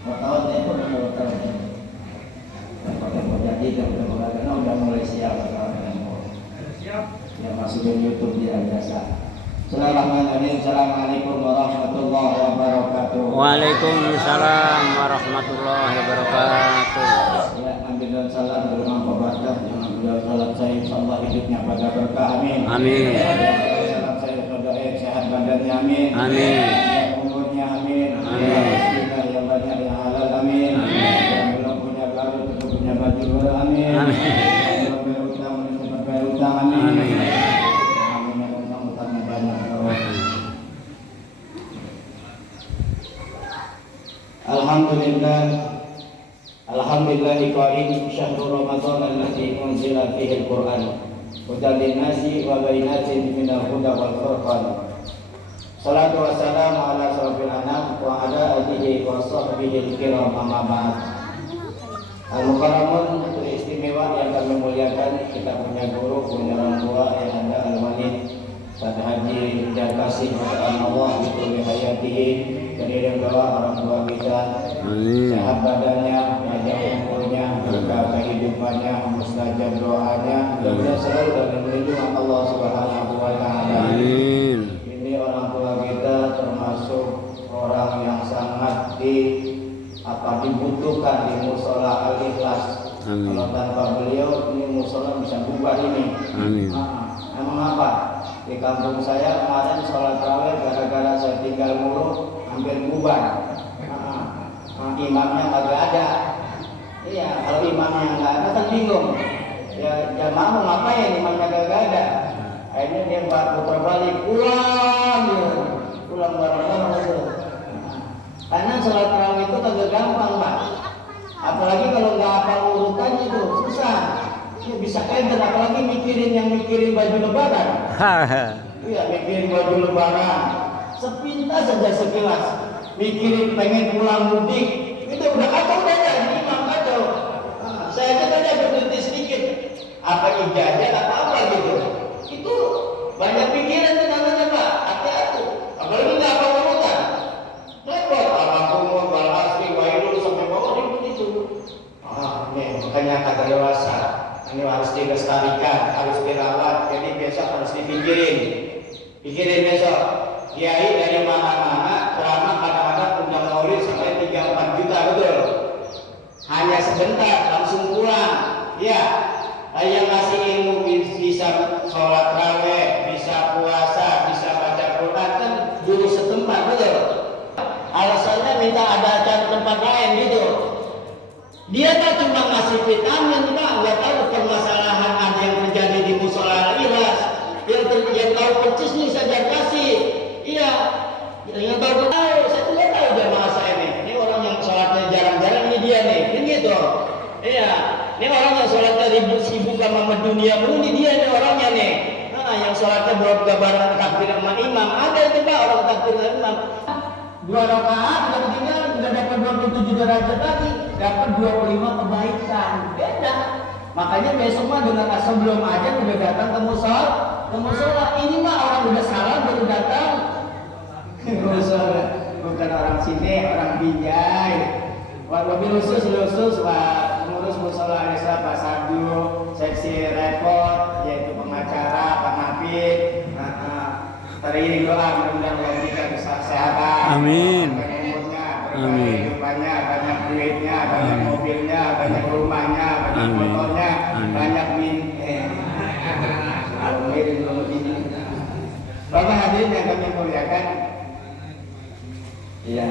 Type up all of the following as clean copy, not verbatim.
Wartawan ya, wartawan. Kalau jadi karena udah mulai siap wartawan. Siap. Ya masukin YouTube dia biasa. Assalamualaikum warahmatullahi wabarakatuh. Waalaikumsalam warahmatullahi wabarakatuh. Ya, ambil dan salam berlimpah berkah. Jangan beliau salam saya insyaallah hidupnya pada berkah. Amin. Amin. Salam saya pada sehat badannya. Amin. Amin. Umurnya amin. Amin. Rezeki yang banyak yang halal. Amin. Yang belum punya baru tetap punya baju baru. Amin. Yang belum berutang cepat bayar utang. Amin. Amin. Alhamdulillah qaim syahrul ramadan alladzi unzila fihi al-Qur'an hudan lin-nasi wa bayyinatin minal huda wal furqan. Salatu wassalamu ala asyrofil anam wa ala alihi wa sahbihi al-kiram amma ba'd. Al-mukarramun istimewa yang kami muliakan, kita punya guru, punya orang tua yang ada al-walid Ustaz Haji dan kasih kepada Allah itu hayatihi, kemudian doa orang tua kita sehat badannya, panjang umurnya, berkah kehidupannya, mustajab doanya, dan selalu dalam lindungan Allah Subhanahu wa taala. Amin. Ini orang tua kita termasuk orang yang sangat dibutuhkan di musola Al-Ikhlas. Kalau tanpa beliau ini musola bisa bubar ini. Amin. Emang apa? Di kampung saya kemarin sholat raweh gara-gara saya tinggal mulu hampir bubar. Imamnya kagak ada. Iya, kalau imamnya nggak ada kan bingung. Ya jamaah mau ngapain imamnya kagak ada. Akhirnya dia putar balik pulang bareng-bareng itu. Karena sholat raweh itu kagak gampang, Pak. Apalagi kalau nggak hafal urutannya itu susah. Ya, bisa keder, apalagi mikirin baju lebaran. Iya, mikirin baju lebaran. Sepintas saja sekilas. Mikirin pengen pulang mudik. Itu udah kacau aja, imam kacau. Saya aja tadi ada berhenti sedikit. Apa ijazah atau apa gitu. Itu banyak pikiran itu namanya, Pak. Hati-hati. Apalagi nggak apa urutan. Repot. Alhamdulillah, balasri, wailul sampai bawah ribut itu. Makanya kata dewasa. Ini harus dilestarikan, harus dirawat. Jadi besok harus pikirin besok. Kiai dari mana-mana ceramah kadang-kadang undang maulid sampai 3-4 juta, betul. Hanya sebentar langsung pulang. Ya, yang ngasih ilmu bisa sholat raweh, bisa puasa, bisa baca Quran kan guru setempat, betul. Alasannya minta ada acara tempat lain gitu. Dia tak cuma ngasih vitamin, Pak, nggak tahu permasalahan ada yang terjadi di musola Al-Ikhlas. Yang tahu persis nih saya kasih. Iya, yang tahu saya tidak tahu jamaah saya nih. Ini orang yang sholatnya jarang-jarang, ini dia nih, ini gitu. Iya, ini orang yang sholatnya sibuk sama dunia mulu, ini dia nih orangnya nih. Nah, yang sholatnya buat gambaran takbir sama imam, ada itu Pak orang takbir sama imam. 2 rakaat udah tinggal udah dapat 27 derajat lagi, dapat 25 kebaikan. Beda. Makanya besok mah dengan sebelum aja udah datang ke musola. Ini mah orang udah salam baru datang. Musola bukan orang sini, orang Binjai. Wabil khusus Pak pengurus musola desa Pak Sabdu, seksi repot yaitu pengacara Pak Nafid. Teriring doa mudah-mudahan Allah berikan kesehatan. Amin. Banyak umurnya, Amin. kehidupannya, banyak duitnya, banyak mobilnya, banyak rumahnya, banyak motornya, banyak Bapak hadirin yang kami muliakan. Iya.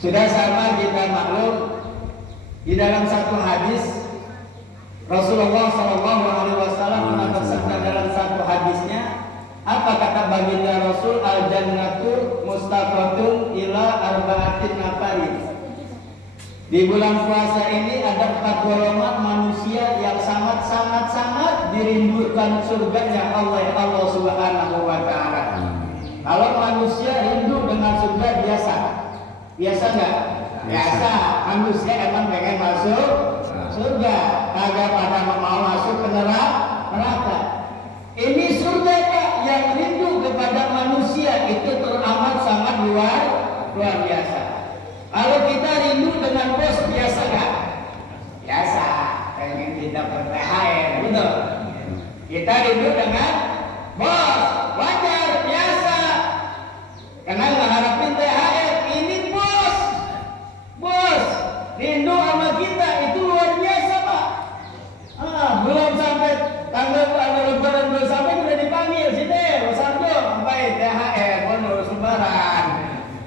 Sudah sama kita maklum di dalam satu hadis Rasulullah SAW pernah bersabda dalam satu hadisnya. Apa kata baginda Rasul? Al-jannatu mustaqatun ila arba'atin nafarin. Di bulan puasa ini ada 4 golongan manusia yang sangat dirindukan surganya Allah Subhanahu wa taala. Kalau manusia rindu dengan surga biasa enggak? Biasa. Manusia emang pengen masuk surga, kagak pada mau masuk ke neraka. Ini surga Pak yang rindu kepada manusia itu teramat sangat luar biasa. Kalau kita rindu dengan dapat THR, betul. Kita rindu dengan bos, wajar, biasa. Karena mengharapin THR, ini bos, rindu sama kita itu luar biasa Pak. Belum sampai tanggal lebaran belum sampai sudah dipanggil sini, Mas Ardo, sampai THR, bonus lebaran.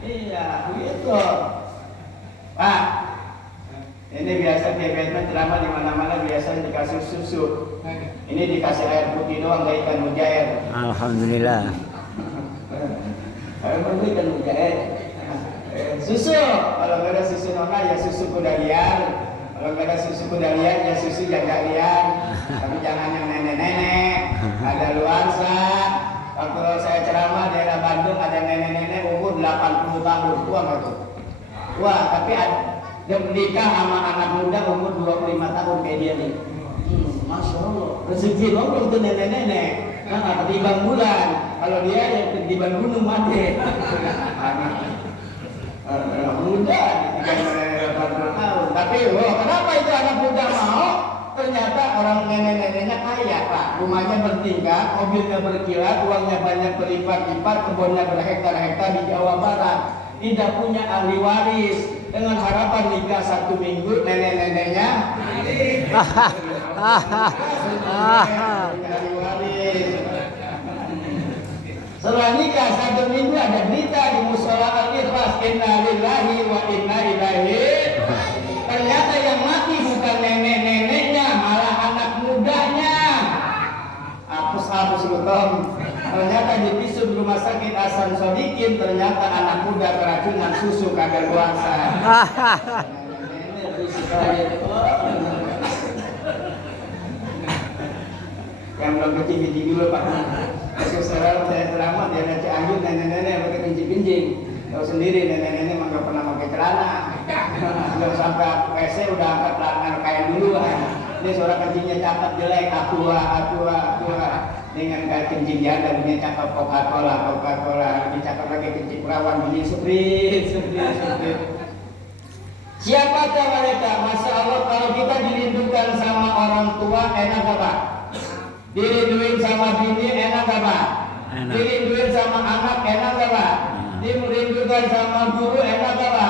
Iya, begitu. Pak, ini biasa Batman ceramah di mana-mana biasa dikasih susu. Ini dikasih air putih doang, nggak ikan mujair. Alhamdulillah. Air putih ikan mujair. Susu, kalau nggak ada susu nona ya susu kuda liar. Kalau nggak ada susu kuda liar ya susu jaga liar. Tapi jangan yang nenek-nenek. Ada luarsa. Waktu saya ceramah di daerah Bandung ada nenek-nenek umur 80 tahun. Tua nggak tuh? Wah, tapi dia menikah sama anak muda umur 25 tahun kayak dia nih. Masya Allah, rezeki Allah tuh nenek-nenek. Ketimbang bulan, kalau dia ya ketimbang gunung mati. Anak muda, 80 tahun. Tapi, kenapa itu anak muda mau? Ternyata orang nenek-neneknya kaya Pak. Rumahnya bertingkat, mobilnya berkilat, uangnya banyak berlipat-lipat, kebunnya berhektar-hektar di Jawa Barat. Tidak punya ahli waris. Dengan harapan nikah 1 minggu, nenek-neneknya ahli waris. Setelah nikah 1 minggu ada berita di Musola Al-Ikhlas, inna lillahi wa inna ilaihi. Ternyata yang mati bukan nenek-neneknya, malah anak mudanya. Hapus lutom. Ternyata di visum rumah sakit Hasan Sodikin, ternyata anak muda keracunan susu kadaluarsa. Yang belum kencing-kencing dulu Pak. Saudara saya ceramah dia ada Cianjur, nenek-nenek pakai kencing-kencing. Tahu sendiri nenek-nenek mah nggak pernah pakai celana. Belum sampai WC udah angkat tangan kain duluan. Ini suara kencingnya cakep jelek, aqua. Dengan kayak kencing janda bunyi cakep Coca-Cola. Lebih cakep lagi kencing perawan bunyi Sprite. Siapakah mereka? Masya Allah, kalau kita dirindukan sama orang tua enak apa? Dirinduin sama bini enak apa? Dirinduin sama anak enak apa? Dirindukan sama guru enak apa?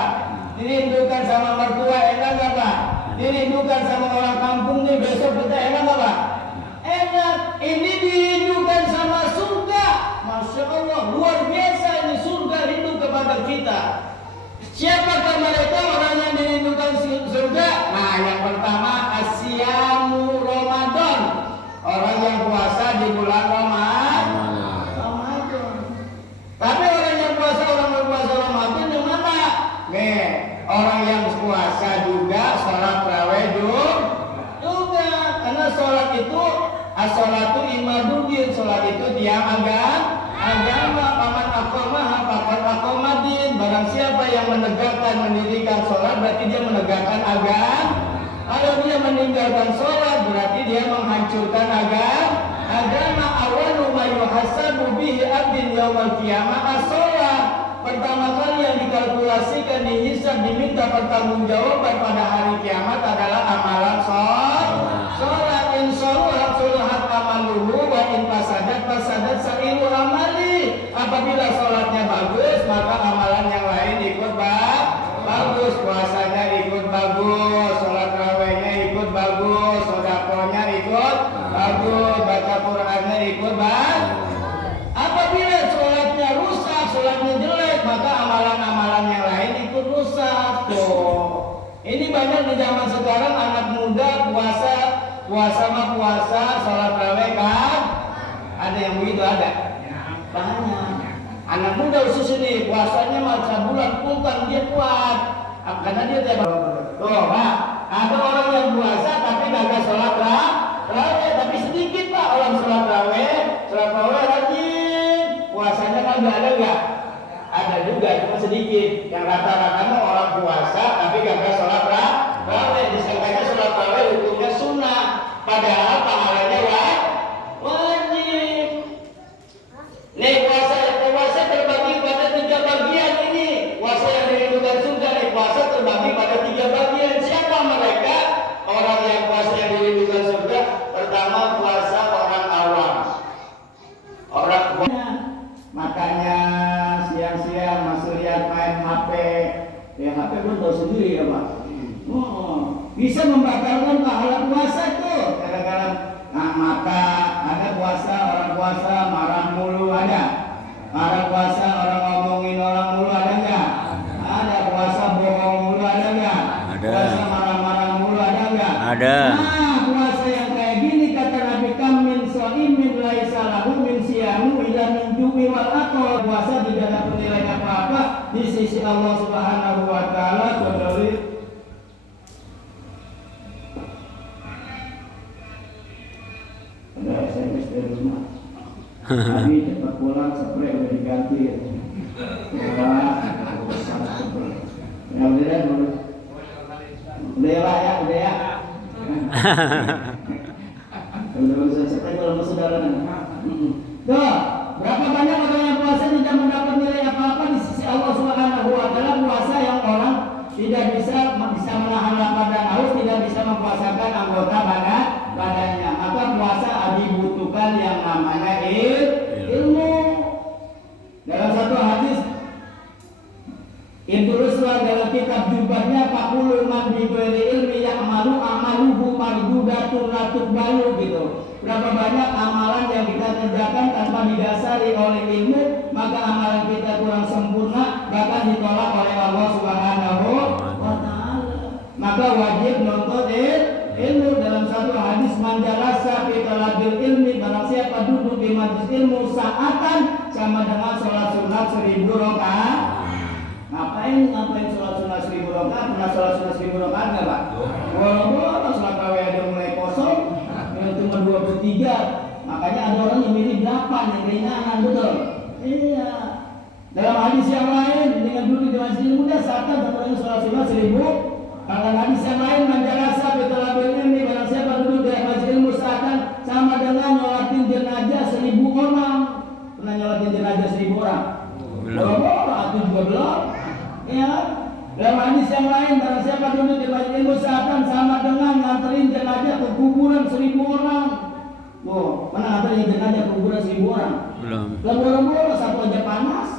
Dirindukan sama mertua enak apa? Dirindukan sama orang kampung nih besok kita enak apa? Enak. Ini dirindukan sama surga. Masya Allah, luar biasa ini surga rindu kepada kita. Siapakah mereka orang yang dirindukan surga? Nah, yang pertama asyamu Ramadan. Orang yang puasa di bulan Ramadan. Tapi orang yang puasa Ramadan yang mana? Nih, orang yang puasa juga sholat tarawih juga. Karena sholat itu as-sholatu imaduddin. Sholat itu tiang agama. Paman aqamaha faqad aqamadin. Barang siapa yang menegakkan mendirikan sholat berarti dia menegakkan agama. Kalau dia meninggalkan sholat berarti dia menghancurkan agama. Awalu ma yuhasabu bihi abdin yaumal qiyamah as-sholat. Pertama kali yang dikalkulasikan, dihisab, diminta pertanggungjawaban pada hari kiamat adalah amalan sholat. Insyaallah suluhat amaluhu wa in fasadat sa'iru amali. Apabila sholatnya bagus maka amalan yang lain ikut bagus. Puasanya ikut bagus, sholat rawehnya ikut bagus, sedekahnya ikut bagus, baca Qur'annya ikut bagus. Apabila sholatnya rusak, sholatnya jelek, maka amalan-amalan yang lain ikut rusak. Ini banyak di zaman sekarang anak muda puasa, sholat raweh kan? Ada yang begitu ada? Banyak. Anak muda khusus ini puasanya masa bulan pulkan dia kuat. Karena dia tiap Pak, ada orang yang puasa tapi gak sholat raweh, tapi sedikit Pak orang sholat raweh rajin. Puasanya kan ada nggak? Ada juga, cuma sedikit. Yang rata-rata orang puasa tapi gak sholat raweh. Disangkanya sholat raweh hukumnya sunnah, padahal pahalanya wajib. Nih puasa terbagi pada 3 bagian ini. Puasa yang dirindukan surga, pun tahu sendiri ya Pak. Bisa membatalkan pahala puasa tuh. Kadang-kadang mata ada puasa, orang puasa marah mulu ada. Orang puasa orang ngomongin orang mulu ada nggak? Ada. Puasa bohong mulu ada nggak? Ada. Puasa marah-marah mulu ada nggak? Ada. Nah, puasa yang kayak gini kata Nabi min shaimin laisa lahu min siyamu ila min ju'i wal aqwa. Puasa tidak ada nilai apa-apa di sisi Allah Subhanahu wa taala kecuali ada SMS dari rumah. Kami cepat pulang, spray udah diganti. Wah, ya udah dulu. Udah lah ya, udah ya. Udah usah spray kalau mau saudara. Tuh, berapa banyak orang yang puasa tidak mendapat nilai apa-apa di sisi Allah Subhanahu wa taala. Puasa yang orang tidak bisa menahan lapar dan haus, tidak bisa mempuasakan anggota badannya. Maka puasa dibutuhkan yang namanya ilmu. Dalam satu hadis Intuluslah dalam kitab jubahnya Fakul man bighairi ilmi amaluhu mardudatun la tuqbalu gitu. Berapa banyak amalan yang kita kerjakan tanpa didasari oleh ilmu, maka amalan kita kurang sempurna, bahkan ditolak oleh Allah Subhanahu wa taala. Maka wajib nonton ilmu. Dalam satu hadis manjalasa fi talabil ilmi, barang siapa duduk di majelis ilmu saatan sama dengan sholat sunat 1000 rakaat. Ngapain sholat sunat 1000 rakaat? Pernah sholat sunat 1000 rakaat nggak Pak? Walaupun sholat tarawih ada mulai kosong, yang cuma 23. Makanya ada orang yang milih 8 yang keringanan, betul? Iya. Dalam hadis yang lain dengan duduk di majelis ilmu dia saatan sama dengan sholat sunat 1000. Kalau hadis yang lain manjalasa fi talabil ilmi, barang siapa duduk di majelis ilmu saatan sama dengan nyolatin jenazah 1000 orang. Pernah nyolatin jenazah 1000 orang? Belum. Atau juga belum. Ya. Dalam hadis yang lain barang siapa duduk di majelis ilmu saatan sama dengan nganterin jenazah ke kuburan 1000 orang. Tuh, mana nganterin jenazah ke kuburan 1000 orang? Belum. Boro-boro satu aja panas.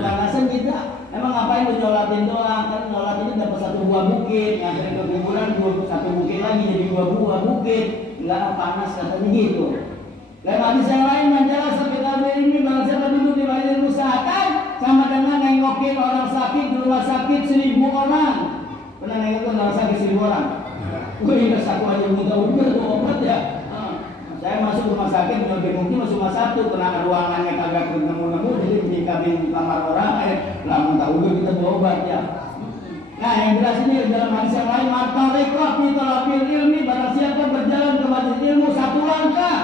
Panasan kita. Emang ngapain lu nyolatin doang? Kan nyolat ini dapat satu buah bukit, nganterin ke kuburan satu bukit lagi jadi 2 buah bukit. Enggak panas katanya gitu. Dalam hadis yang lain manjala sampai tabe ini barang siapa duduk di majelis ilmu saatan sama dengan nengokin orang sakit di rumah sakit 1000 orang. Pernah nengokin orang sakit 1000 orang? Wih, satu aja mudah-mudah tuh obat ya. Saya masuk rumah sakit mungkin masuk rumah satu, kena ruangannya kagak ketemu-nemu, jadi di kabin kamar orang, lah muntah udah kita bawa obat ya. Nah yang jelas ini dalam hadis yang lain, maka rekor fi talafil ilmi, barang siapa berjalan ke majelis ilmu 1 langkah,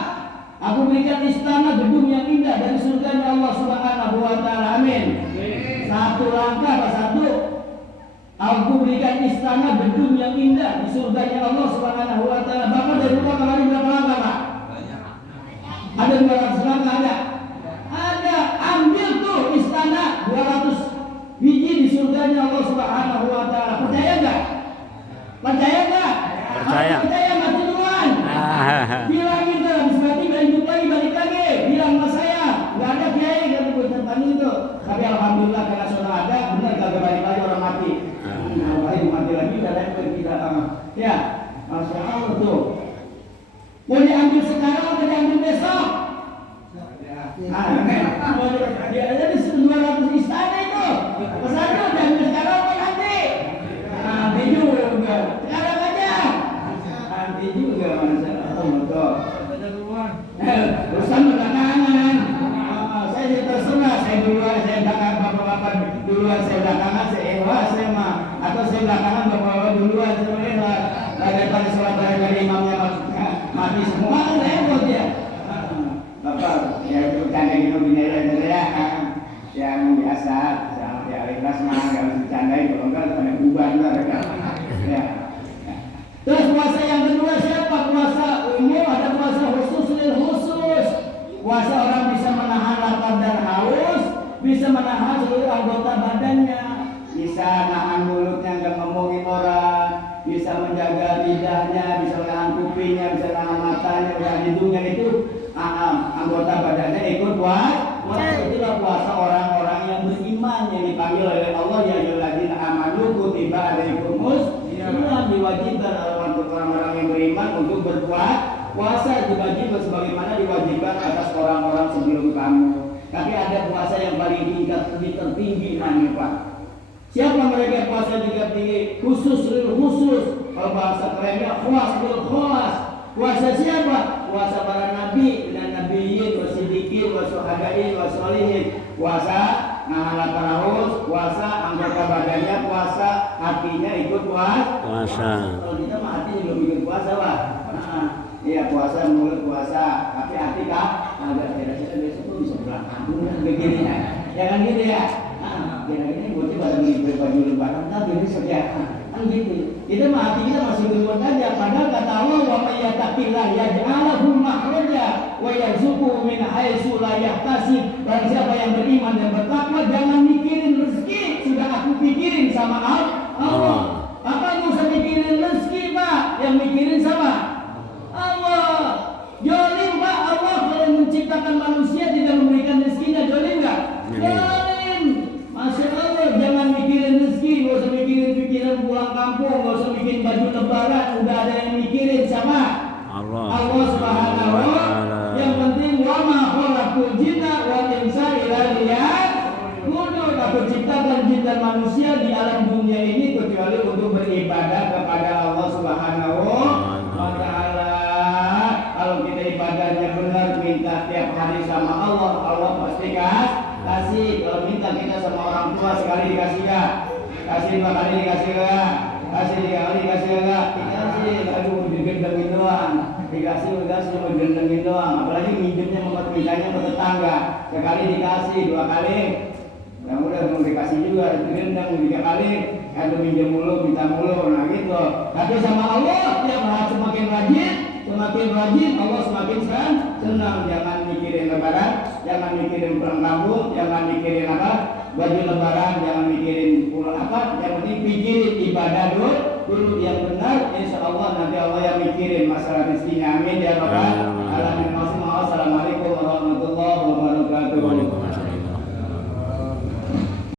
aku berikan istana gedung yang indah dari surganya Allah Subhanahu wa taala. Amin. 1 langkah apa 1? Aku berikan istana gedung yang indah di surganya Allah Subhanahu wa taala. Bapak dari rumah kemarin berapa langkah, Pak? Ada 200 langkah ada? Ada. Ambil tuh istana 200 biji di surganya Allah Subhanahu wa taala. Percaya enggak? Percaya enggak? Percaya. Percaya mati duluan. Bilang gitu, habis mati hidup lagi balik lagi. Bilang sama saya, enggak ada kiai yang bertentang itu. Tapi alhamdulillah karena sudah ada, benar kagak balik lagi orang mati. Nah, balik mati lagi udah lempar kita. Ya, Masya Allah tuh. Mau diambil sekarang atau diambil besok? Dia ada di 200 istana itu. Pesannya diambil sekarang atau nanti? Nanti juga. Sekarang aja. Nanti juga masalah. Urusan belakangan. Saya terserah. Saya duluan, saya belakang, bapak-bapak duluan, saya belakangan, saya saya mah. Atau saya belakangan, bapak-bapak duluan, saya daripada sholat dari imamnya mati semua repot ya. Bapak ya itu canda gitu bini ya yang biasa yang ikhlas mah nggak harus dicandai kalau enggak ada bubar ya. Terus puasa yang kedua siapa? Puasa umum, ada puasa khusus lil khusus. Puasa orang bisa menahan lapar dan haus, bisa menahan seluruh anggota badannya, bisa nahan mulutnya nggak ngomongin orang, bisa menjaga lidahnya, bisa menahan kupingnya, bisa menahan matanya, menahan hidungnya, itu anggota badannya ikut puasa. Itulah puasa orang-orang yang beriman yang dipanggil oleh Allah, ya ayyuhalladzina amanu kutiba alaikumus sudah diwajibkan untuk orang-orang yang beriman untuk puasa diwajibkan sebagaimana diwajibkan atas orang-orang sebelum kamu. Tapi ada puasa yang paling tingkat tertinggi namanya Pak. Siapa mereka puasa tingkat tinggi? Khusus. Kalau bahasa kerennya khuas. Puasa siapa? Puasa para nabi dan nabiyin, wasiddiqin, wasyuhadain, wassolihin. Puasa nahan lapar haus, puasa anggota badannya puasa, hatinya ikut puasa. Kalau kita mah hati belum ikut puasa Pak. Iya puasa mulut puasa, tapi hati kah? Agak kira-kira besok tuh bisa berangkat begini ya. Jangan gitu ya. Kira-kira bocah pada beli baju lebaran tapi besok ya. Kan gitu. Kita mah hati kita masih berbuat aja. Padahal kata Allah wa may yattaqillah yaj'al lahu makhraja wa yarzuquhu min haitsu la yahtasib. Barang siapa yang beriman dan bertakwa jangan mikirin rezeki, sudah aku pikirin sama Allah. Apa yang usah mikirin rezeki Pak? Yang mikirin sama Allah. Jolim Pak, Allah kalau menciptakan manusia tidak memberikan rezekinya, jolim nggak? Jolim. Masya Allah, jangan mikirin rezeki, nggak usah mikirin pikiran pulang kampung, nggak usah mikirin baju lebaran, udah ada yang mikirin sama Allah Subhanahu wa Ta'ala. Yang penting wa ma khalaqul jinna wal insa illa liya'budun. Aku ciptakan jin dan manusia di alam dunia ini kecuali untuk beribadah kepada Allah Subhanahu wa Ta'ala. Kalau kita ibadahnya benar, minta tiap hari sama Allah, Allah pasti kasih. Kalau minta kita sama orang tua sekali dikasih ya, kasih 2 kali dikasih ya, kasih 3 kali dikasih ya, dikasih. Aduh digendengin doang, dikasih cuma gendengin doang. Apalagi minjemnya mintanya ke tetangga, sekali dikasih, 2 kali. Yang udah mau dikasih juga, digendeng 3 kali. Ada minjem mulu, minta mulu, nah gitu. Tapi sama Allah yang semakin rajin Allah semakin senang. Jangan mikirin lebaran, jangan mikirin pulang kampung, jangan mikirin baju lebaran, jangan mikirin pulang yang penting pikirin ibadah dulu yang benar. Insya Allah nanti Allah yang mikirin masalah rezekinya. Amin ya Rabbal